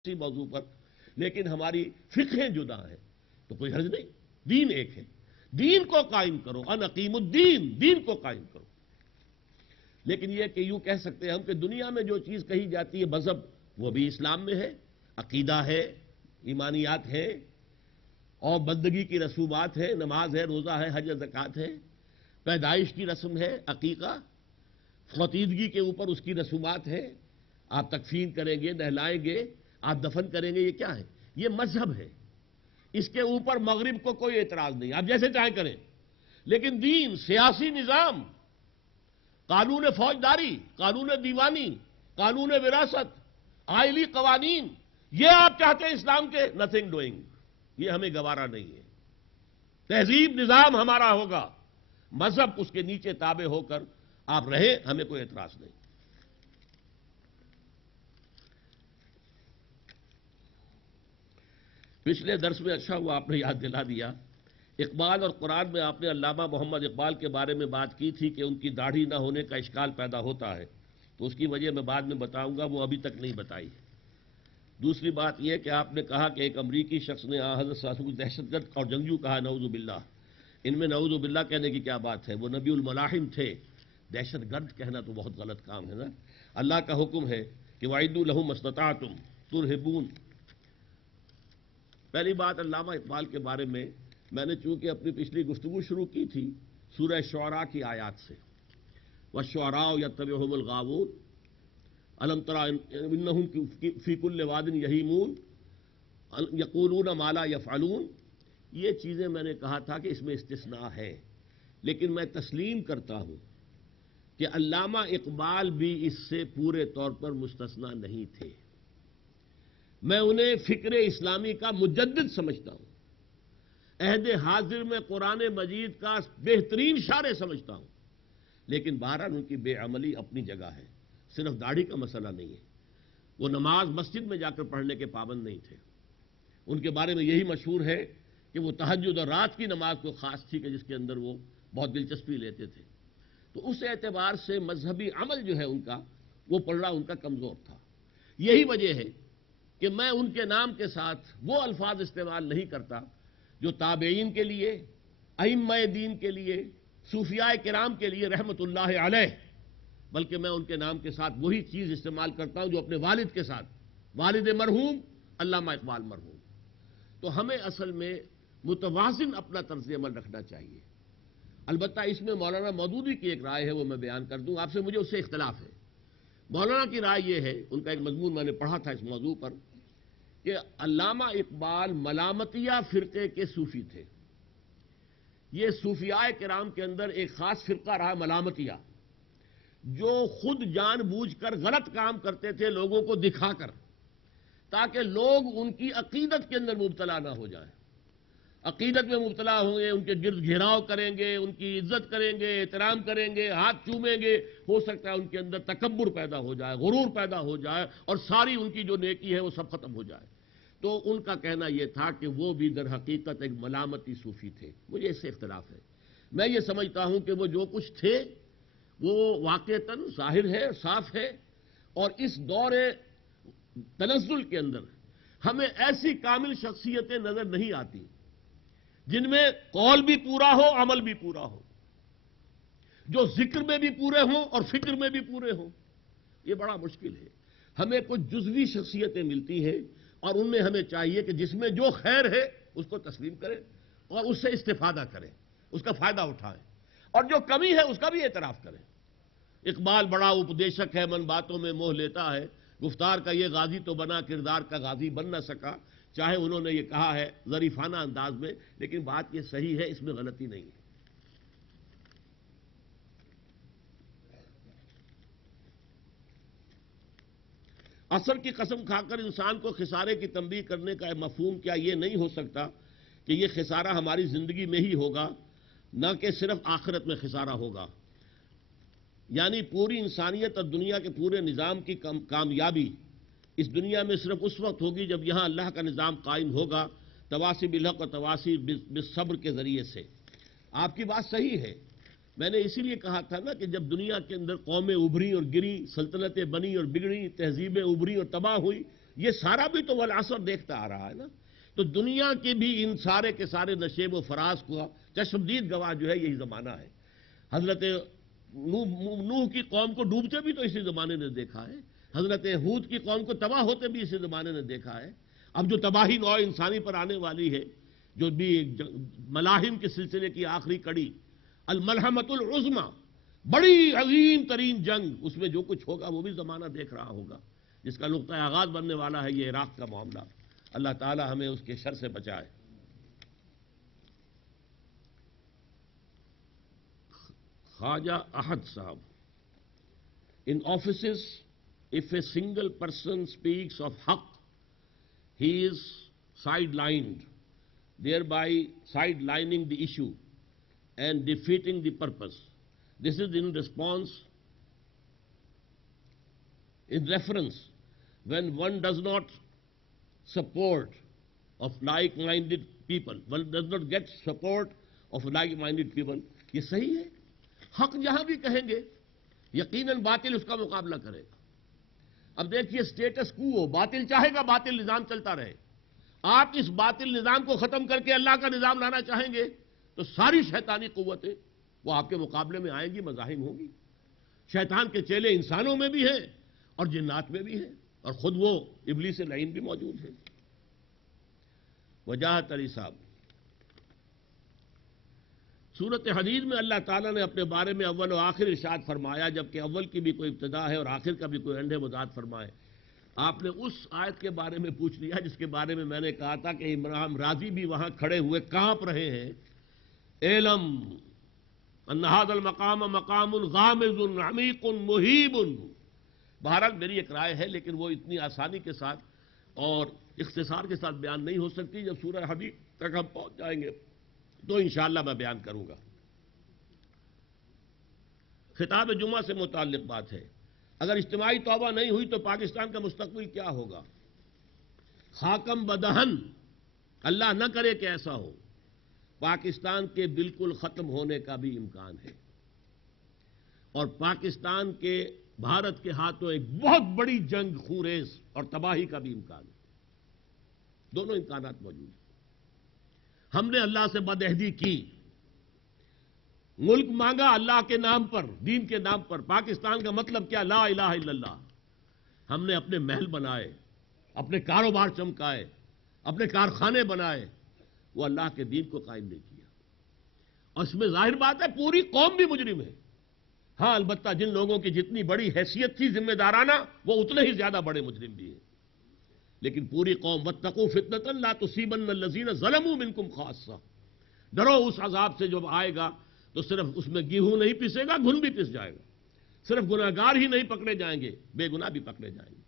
اسی موضوع پر، لیکن ہماری فقہیں جدا ہیں، تو کوئی حرج نہیں، دین ایک ہے، دین کو قائم کرو، ان اقیم الدین، دین کو قائم کرو۔ لیکن یہ کہ یوں کہہ سکتے ہیں ہم کہ دنیا میں جو چیز کہی جاتی ہے مذہب، وہ بھی اسلام میں ہے، عقیدہ ہے، ایمانیات ہے، اور بندگی کی رسومات ہے، نماز ہے، روزہ ہے، حج زکوٰۃ ہے، پیدائش کی رسم ہے، عقیقہ، فوتیدگی کے اوپر اس کی رسومات ہے، آپ تکفین کریں گے، نہلائیں گے، آپ دفن کریں گے، یہ کیا ہے؟ یہ مذہب ہے، اس کے اوپر مغرب کو کوئی اعتراض نہیں، آپ جیسے چاہیں کریں۔ لیکن دین، سیاسی نظام، قانون فوجداری، قانون دیوانی، قانون وراثت، آئلی قوانین، یہ آپ چاہتے ہیں اسلام کے، نتھنگ ڈوئنگ، یہ ہمیں گوارا نہیں ہے۔ تہذیب نظام ہمارا ہوگا، مذہب اس کے نیچے تابع ہو کر آپ رہے، ہمیں کوئی اعتراض نہیں۔ پچھلے درس میں اچھا ہوا آپ نے یاد دلا دیا، اقبال اور قرآن میں آپ نے علامہ محمد اقبال کے بارے میں بات کی تھی کہ ان کی داڑھی نہ ہونے کا اشکال پیدا ہوتا ہے، تو اس کی وجہ میں بعد میں بتاؤں گا، وہ ابھی تک نہیں بتائی۔ دوسری بات یہ کہ آپ نے کہا کہ ایک امریکی شخص نے حضرت صلی اللہ علیہ وسلم کو دہشت گرد اور جنگجو کہا، نعوذ باللہ۔ ان میں نعوذ باللہ کہنے کی کیا بات ہے؟ وہ نبی الملاحم تھے، دہشت گرد کہنا تو بہت غلط کام ہے نا۔ اللہ کا حکم ہے کہ وَأَعِدُّوا لَهُم مَا اسْتَطَعْتُمْ تُرْهِبُونَ۔ پہلی بات علامہ اقبال کے بارے میں نے چونکہ اپنی پچھلی گفتگو شروع کی تھی سورہ شعراء کی آیات سے، وَالشُّعَرَاءُ يَتَّبِعُهُمُ الْغَاوُونَ أَلَمْ تَرَ إِنَّهُمْ فِي كُلِّ وَادٍ يَهِيمُونَ يَقُولُونَ مَا لَا يَفْعَلُونَ۔ یہ چیزیں میں نے کہا تھا کہ اس میں استثناء ہے، لیکن میں تسلیم کرتا ہوں کہ علامہ اقبال بھی اس سے پورے طور پر مستثنیٰ نہیں تھے۔ میں انہیں فکر اسلامی کا مجدد سمجھتا ہوں، عہد حاضر میں قرآن مجید کا بہترین شارح سمجھتا ہوں، لیکن بہرحال ان کی بے عملی اپنی جگہ ہے، صرف داڑھی کا مسئلہ نہیں ہے۔ وہ نماز مسجد میں جا کر پڑھنے کے پابند نہیں تھے، ان کے بارے میں یہی مشہور ہے کہ وہ تہجد اور رات کی نماز کو خاص تھی کہ جس کے اندر وہ بہت دلچسپی لیتے تھے۔ تو اس اعتبار سے مذہبی عمل جو ہے ان کا، وہ پڑھنا ان کا کمزور تھا۔ یہی وجہ ہے کہ میں ان کے نام کے ساتھ وہ الفاظ استعمال نہیں کرتا جو تابعین کے لیے، ائمہ دین کے لیے، صوفیاء کرام کے لیے رحمت اللہ علیہ، بلکہ میں ان کے نام کے ساتھ وہی چیز استعمال کرتا ہوں جو اپنے والد کے ساتھ، والد مرحوم علامہ اقبال مرحوم۔ تو ہمیں اصل میں متوازن اپنا طرز عمل رکھنا چاہیے۔ البتہ اس میں مولانا مودودی کی ایک رائے ہے، وہ میں بیان کر دوں آپ سے، مجھے اس سے اختلاف ہے۔ مولانا کی رائے یہ ہے، ان کا ایک مضمون میں نے پڑھا تھا اس موضوع پر، کہ علامہ اقبال ملامتیہ فرقے کے صوفی تھے۔ یہ صوفیاء کرام کے اندر ایک خاص فرقہ رہا ملامتیہ، جو خود جان بوجھ کر غلط کام کرتے تھے لوگوں کو دکھا کر، تاکہ لوگ ان کی عقیدت کے اندر مبتلا نہ ہو جائیں۔ عقیدت میں مبتلا ہوں گے، ان کے گرد گھیراؤ کریں گے، ان کی عزت کریں گے، احترام کریں گے، ہاتھ چومیں گے، ہو سکتا ہے ان کے اندر تکبر پیدا ہو جائے، غرور پیدا ہو جائے، اور ساری ان کی جو نیکی ہے وہ سب ختم ہو جائے۔ تو ان کا کہنا یہ تھا کہ وہ بھی در حقیقت ایک ملامتی صوفی تھے۔ مجھے اس سے اختلاف ہے۔ میں یہ سمجھتا ہوں کہ وہ جو کچھ تھے وہ واقعتاً ظاہر ہے، صاف ہے، اور اس دور تنزل کے اندر ہمیں ایسی کامل شخصیتیں نظر نہیں آتی جن میں قول بھی پورا ہو، عمل بھی پورا ہو، جو ذکر میں بھی پورے ہوں اور فکر میں بھی پورے ہوں۔ یہ بڑا مشکل ہے۔ ہمیں کچھ جزوی شخصیتیں ملتی ہیں، اور ان میں ہمیں چاہیے کہ جس میں جو خیر ہے اس کو تسلیم کریں اور اس سے استفادہ کریں، اس کا فائدہ اٹھائیں، اور جو کمی ہے اس کا بھی اعتراف کریں۔ اقبال بڑا اپدیشک ہے، من باتوں میں موہ لیتا ہے، گفتار کا یہ غازی تو بنا، کردار کا غازی بن نہ سکا۔ چاہے انہوں نے یہ کہا ہے ظریفانہ انداز میں، لیکن بات یہ صحیح ہے، اس میں غلطی نہیں ہے۔ عصر کی قسم کھا کر انسان کو خسارے کی تنبیہ کرنے کا مفہوم کیا یہ نہیں ہو سکتا کہ یہ خسارہ ہماری زندگی میں ہی ہوگا، نہ کہ صرف آخرت میں خسارہ ہوگا؟ یعنی پوری انسانیت اور دنیا کے پورے نظام کی کامیابی اس دنیا میں صرف اس وقت ہوگی جب یہاں اللہ کا نظام قائم ہوگا، تواصی بالحق اور تواصی بالصبر کے ذریعے سے۔ آپ کی بات صحیح ہے۔ میں نے اسی لیے کہا تھا نا کہ جب دنیا کے اندر قومیں ابھری اور گری، سلطنتیں بنی اور بگڑی، تہذیبیں ابھری اور تباہ ہوئی، یہ سارا بھی تو والعصر دیکھتا آ رہا ہے نا. تو دنیا کے بھی ان سارے کے سارے نشیب و فراز کو چشمدید گواہ جو ہے یہی زمانہ ہے. حضرت نوح کی قوم کو ڈوبتے بھی تو اسی زمانے نے دیکھا ہے. حضرت ہود کی قوم کو تباہ ہوتے بھی اسی زمانے نے دیکھا ہے. اب جو تباہی نوع انسانی پر آنے والی ہے، جو بھی ملاحم کے سلسلے کی آخری کڑی، الملحمۃ العظمی، بڑی عظیم ترین جنگ، اس میں جو کچھ ہوگا وہ بھی زمانہ دیکھ رہا ہوگا، جس کا نقطہ آغاز بننے والا ہے یہ عراق کا معاملہ. اللہ تعالی ہمیں اس کے شر سے بچائے. خواجہ احد صاحب: In offices, if a single person speaks of haqq, he is sidelined, thereby sidelining the issue and defeating the purpose. This is in reference when one does not support of like-minded people, one does not get support of like-minded people. یہ صحیح ہے. حق جہاں بھی کہیں گے یقیناً باطل اس کا مقابلہ کرے گا. اب دیکھیے اسٹیٹس کو، باطل چاہے گا باطل نظام چلتا رہے. آپ اس باطل نظام کو ختم کر کے اللہ کا نظام لانا چاہیں گے تو ساری شیطانی قوتیں وہ آپ کے مقابلے میں آئیں گی، مزاحم ہوں گی. شیطان کے چیلے انسانوں میں بھی ہیں اور جنات میں بھی ہیں، اور خود وہ ابلیس لعین بھی موجود ہے. وجاہت علی صاحب: سورۃ حدید میں اللہ تعالیٰ نے اپنے بارے میں اول و آخر ارشاد فرمایا، جبکہ اول کی بھی کوئی ابتدا ہے اور آخر کا بھی کوئی اینڈ ہے، وہ ذات فرمائے. آپ نے اس آیت کے بارے میں پوچھ لیا جس کے بارے میں میں نے کہا تھا کہ عمران راضی بھی وہاں کھڑے ہوئے کانپ رہے ہیں. اعلم ان ھذا المقام مقام غامض عمیق مہیب. بہرحال میری ایک رائے ہے، لیکن وہ اتنی آسانی کے ساتھ اور اختصار کے ساتھ بیان نہیں ہو سکتی. جب سورہ حدید تک ہم پہنچ جائیں گے تو انشاءاللہ میں بیان کروں گا. خطاب جمعہ سے متعلق بات ہے. اگر اجتماعی توبہ نہیں ہوئی تو پاکستان کا مستقبل کیا ہوگا؟ خاکم بدہن، اللہ نہ کرے کہ ایسا ہو. پاکستان کے بالکل ختم ہونے کا بھی امکان ہے، اور پاکستان کے بھارت کے ہاتھوں ایک بہت بڑی جنگ خونریز اور تباہی کا بھی امکان ہے. دونوں امکانات موجود ہیں. ہم نے اللہ سے بدعہدی کی، ملک مانگا اللہ کے نام پر، دین کے نام پر. پاکستان کا مطلب کیا؟ لا الہ الا اللہ. ہم نے اپنے محل بنائے، اپنے کاروبار چمکائے، اپنے کارخانے بنائے، وہ اللہ کے دین کو قائم نہیں کیا. اور اس میں ظاہر بات ہے پوری قوم بھی مجرم ہے. ہاں البتہ جن لوگوں کی جتنی بڑی حیثیت تھی ذمہ دارانہ، وہ اتنے ہی زیادہ بڑے مجرم بھی ہیں. لیکن پوری قوم واتقوا فتنة لا تصيبن الذين ظلموا منكم خاصة. ڈرو اس عذاب سے جو آئے گا تو صرف اس میں گیہوں نہیں پسے گا، گھن بھی پس جائے گا. صرف گناہگار ہی نہیں پکڑے جائیں گے، بے گناہ بھی پکڑے جائیں گے.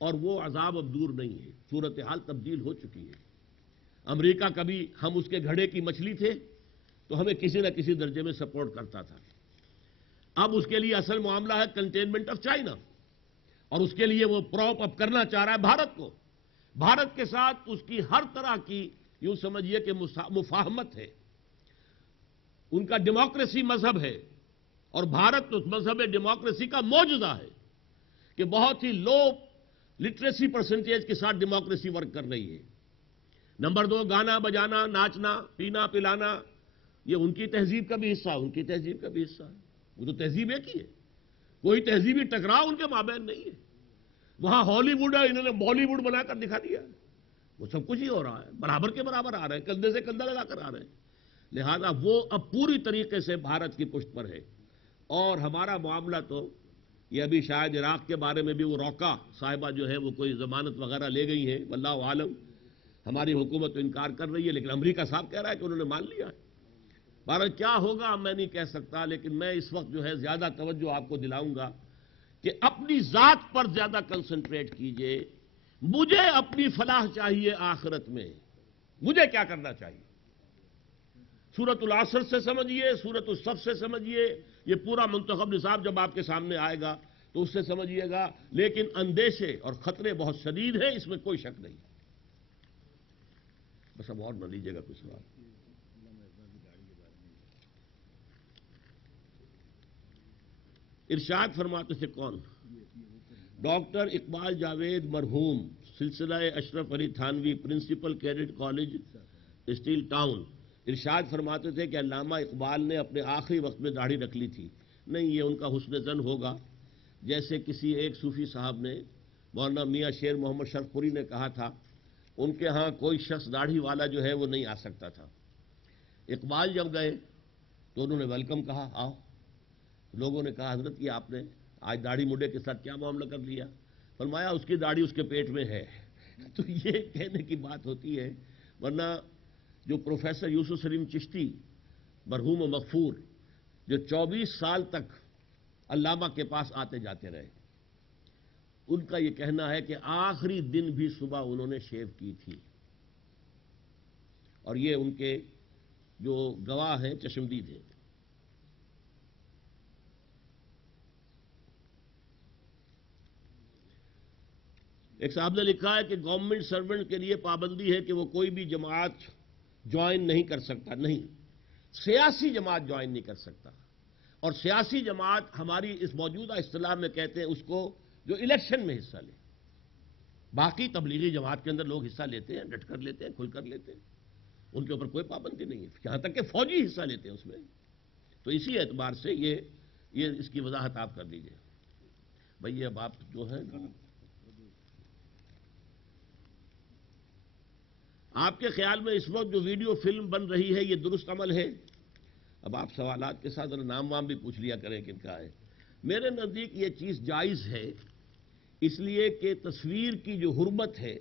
اور وہ عذاب اب دور نہیں ہے. صورتحال تبدیل ہو چکی ہے. امریکہ کبھی ہم اس کے گھڑے کی مچھلی تھے تو ہمیں کسی نہ کسی درجے میں سپورٹ کرتا تھا. اب اس کے لیے اصل معاملہ ہے کنٹینمنٹ آف چائنا، اور اس کے لیے وہ پراپ اپ کرنا چاہ رہا ہے بھارت کو. بھارت کے ساتھ اس کی ہر طرح کی یوں سمجھیے کہ مفاہمت ہے. ان کا ڈیموکریسی مذہب ہے، اور بھارت اس مذہب ڈیموکریسی کا معجزہ ہے کہ بہت ہی لو لٹریسی پرسنٹیج کے ساتھ ڈیموکریسی ورک کر رہی ہے. نمبر 2، گانا بجانا، ناچنا، پینا پلانا، یہ ان کی تہذیب کا بھی حصہ، ان کی تہذیب کا بھی حصہ ہے. وہ تو تہذیب ایک ہی ہے، کوئی تہذیبی ٹکراؤ ان کے مابین نہیں ہے. وہاں ہالی ووڈ ہے، انہوں نے بالی ووڈ بنا کر دکھا دیا. وہ سب کچھ ہی ہو رہا ہے، برابر کے برابر آ رہے ہیں، کندھے سے کندھا لگا کر آ رہے ہیں. لہذا وہ اب پوری طریقے سے بھارت کی پشت پر ہے. اور ہمارا معاملہ تو یہ ابھی شاید عراق کے بارے میں بھی وہ روکا صاحبہ جو ہے وہ کوئی ضمانت وغیرہ لے گئی ہیں، واللہ عالم. ہماری حکومت تو انکار کر رہی ہے، لیکن امریکہ صاحب کہہ رہا ہے کہ انہوں نے مان لیا ہے. بہرحال کیا ہوگا میں نہیں کہہ سکتا، لیکن میں اس وقت جو ہے زیادہ توجہ آپ کو دلاؤں گا کہ اپنی ذات پر زیادہ کنسنٹریٹ کیجئے. مجھے اپنی فلاح چاہیے آخرت میں، مجھے کیا کرنا چاہیے. سورۃ العصر سے سمجھیے، سورۃ الصف سے سمجھیے، یہ پورا منتخب نصاب جب آپ کے سامنے آئے گا تو اس سے سمجھیے گا. لیکن اندیشے اور خطرے بہت شدید ہیں، اس میں کوئی شک نہیں. بس اب اور نہ لیجیے گا کچھ سوال. ارشاد فرماتے تھے کون؟ ڈاکٹر اقبال جاوید مرحوم سلسلہ Ashraf Ali Thanvi principal cadet college steel town ارشاد فرماتے تھے کہ علامہ اقبال نے اپنے آخری وقت میں داڑھی رکھ لی تھی. نہیں، یہ ان کا حسن ظن ہوگا. جیسے کسی ایک صوفی صاحب نے مولانا میاں شیر محمد شرف پوری نے کہا تھا ان کے ہاں کوئی شخص داڑھی والا جو ہے وہ نہیں آ سکتا تھا. اقبال جب گئے تو انہوں نے ویلکم کہا، آؤ. لوگوں نے کہا حضرت یہ آپ نے آج داڑھی مڈے کے ساتھ کیا معاملہ کر لیا؟ فرمایا اس کی داڑھی اس کے پیٹ میں ہے. تو یہ کہنے کی بات ہوتی ہے. ورنہ جو پروفیسر یوسف سلیم چشتی مرحوم و مغفور جو 24 سال تک علامہ کے پاس آتے جاتے رہے، ان کا یہ کہنا ہے کہ آخری دن بھی صبح انہوں نے شیو کی تھی. اور یہ ان کے جو گواہ ہیں چشمدید ہیں. ایک صاحب نے لکھا ہے کہ گورنمنٹ سرونٹ کے لیے پابندی ہے کہ وہ کوئی بھی جماعت جوائن نہیں کر سکتا. نہیں، سیاسی جماعت جوائن نہیں کر سکتا. اور سیاسی جماعت ہماری اس موجودہ اصطلاح میں کہتے ہیں اس کو جو الیکشن میں حصہ لے. باقی تبلیغی جماعت کے اندر لوگ حصہ لیتے ہیں، ڈٹ کر لیتے ہیں، کھل کر لیتے ہیں، ان کے اوپر کوئی پابندی نہیں ہے، یہاں تک کہ فوجی حصہ لیتے ہیں اس میں. تو اسی اعتبار سے یہ اس کی وضاحت آپ کر دیجئے. بھئی اب آپ جو ہے آپ کے خیال میں اس وقت جو ویڈیو فلم بن رہی ہے یہ درست عمل ہے؟ اب آپ سوالات کے ساتھ نام وام بھی پوچھ لیا کریں کن کا ہے. میرے نزدیک یہ چیز جائز ہے، اس لیے کہ تصویر کی جو حرمت ہے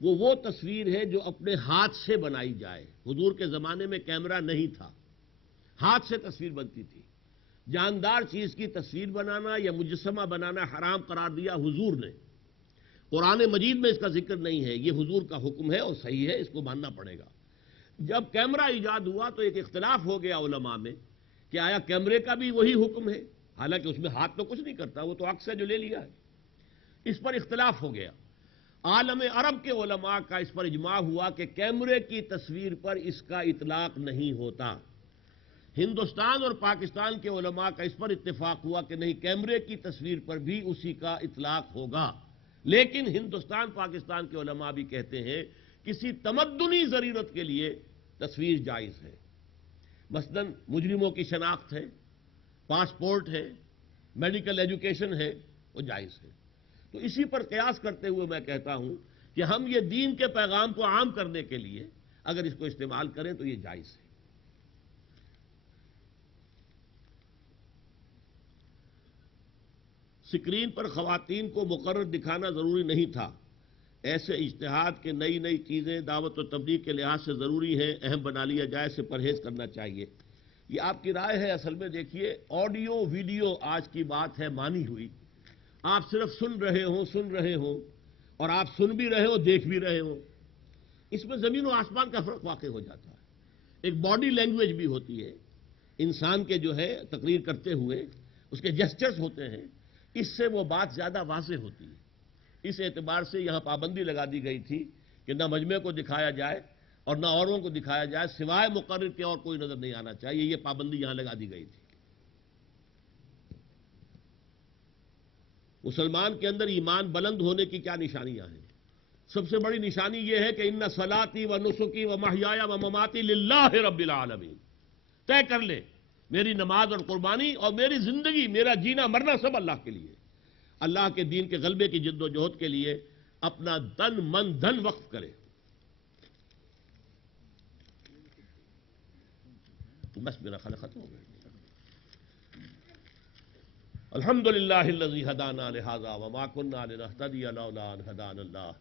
وہ تصویر ہے جو اپنے ہاتھ سے بنائی جائے. حضور کے زمانے میں کیمرہ نہیں تھا، ہاتھ سے تصویر بنتی تھی. جاندار چیز کی تصویر بنانا یا مجسمہ بنانا حرام قرار دیا حضور نے. قرآن مجید میں اس کا ذکر نہیں ہے، یہ حضور کا حکم ہے اور صحیح ہے، اس کو ماننا پڑے گا. جب کیمرہ ایجاد ہوا تو ایک اختلاف ہو گیا علماء میں کہ آیا کیمرے کا بھی وہی حکم ہے؟ حالانکہ اس میں ہاتھ تو کچھ نہیں کرتا، وہ تو عکس ہے جو لے لیا ہے. اس پر اختلاف ہو گیا. عالم عرب کے علماء کا اس پر اجماع ہوا کہ کیمرے کی تصویر پر اس کا اطلاق نہیں ہوتا. ہندوستان اور پاکستان کے علماء کا اس پر اتفاق ہوا کہ نہیں، کیمرے کی تصویر پر بھی اسی کا اطلاق ہوگا. لیکن ہندوستان پاکستان کے علماء بھی کہتے ہیں کسی تمدنی ضرورت کے لیے تصویر جائز ہے. مثلا مجرموں کی شناخت ہے، پاسپورٹ ہے، میڈیکل ایجوکیشن ہے، وہ جائز ہے. تو اسی پر قیاس کرتے ہوئے میں کہتا ہوں کہ ہم یہ دین کے پیغام کو عام کرنے کے لیے اگر اس کو استعمال کریں تو یہ جائز ہے. سکرین پر خواتین کو مقرر دکھانا ضروری نہیں تھا. ایسے اجتہاد کے نئی نئی چیزیں دعوت و تبلیغ کے لحاظ سے ضروری ہیں، اہم بنا لیا جائے، سے پرہیز کرنا چاہیے. یہ آپ کی رائے ہے. اصل میں دیکھیے آڈیو ویڈیو آج کی بات ہے مانی ہوئی. آپ صرف سن رہے ہوں اور آپ سن بھی رہے ہو، دیکھ بھی رہے ہو، اس میں زمین و آسمان کا فرق واقع ہو جاتا ہے. ایک باڈی لینگویج بھی ہوتی ہے انسان کے جو ہے تقریر کرتے ہوئے اس کے جسچرز ہوتے ہیں، اس سے وہ بات زیادہ واضح ہوتی ہے. اس اعتبار سے یہاں پابندی لگا دی گئی تھی کہ نہ مجمع کو دکھایا جائے اور نہ اوروں کو دکھایا جائے، سوائے مقرر کے اور کوئی نظر نہیں آنا چاہیے. یہ پابندی یہاں لگا دی گئی تھی. مسلمان کے اندر ایمان بلند ہونے کی کیا نشانیاں ہیں؟ سب سے بڑی نشانی یہ ہے کہ ان صلاتی و نسکی و محیایا و مماتی للہ رب العالمین. طے کر لے میری نماز اور قربانی اور میری زندگی، میرا جینا مرنا سب اللہ کے لیے. اللہ کے دین کے غلبے کی جد و جہد کے لیے اپنا تن من دھن وقف کرے. بس میرا خلق ختم ہو گیا. الحمدللہ الذی ہدانا لہذا وما كنا لنہتدی لولا ان ہدانا اللہ.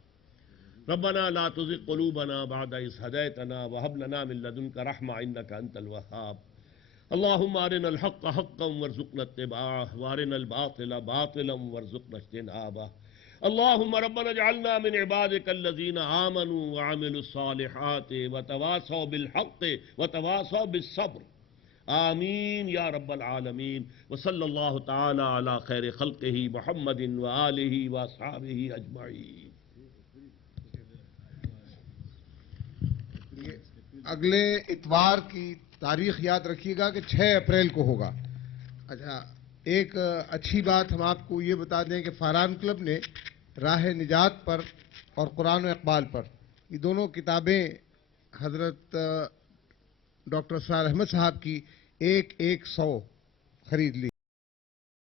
ربنا لا تزغ قلوبنا بعد إذ هديتنا وهب لنا من لدنك رحمة إنك أنت الوهاب. اللهم أرنا الحق حقا وارزقنا اتباعه وأرنا الباطل باطلا وارزقنا اجتنابه. اللهم ربنا اجعلنا من عبادك الذين آمنوا وعملوا الصالحات وتواصوا بالحق وتواصوا بالصبر. آمین یا رب العالمین. وصلی اللہ تعالی علی خیر خلقہ محمد وآلہ واصحابہ اجمعین. اگلے اتوار کی تاریخ یاد رکھیے گا کہ 6 اپریل کو ہوگا. اچھا، ایک اچھی بات ہم آپ کو یہ بتا دیں کہ فاران کلب نے راہ نجات پر اور قرآن و اقبال پر، یہ دونوں کتابیں حضرت ڈاکٹر اسرار احمد صاحب کی 100 خرید لی.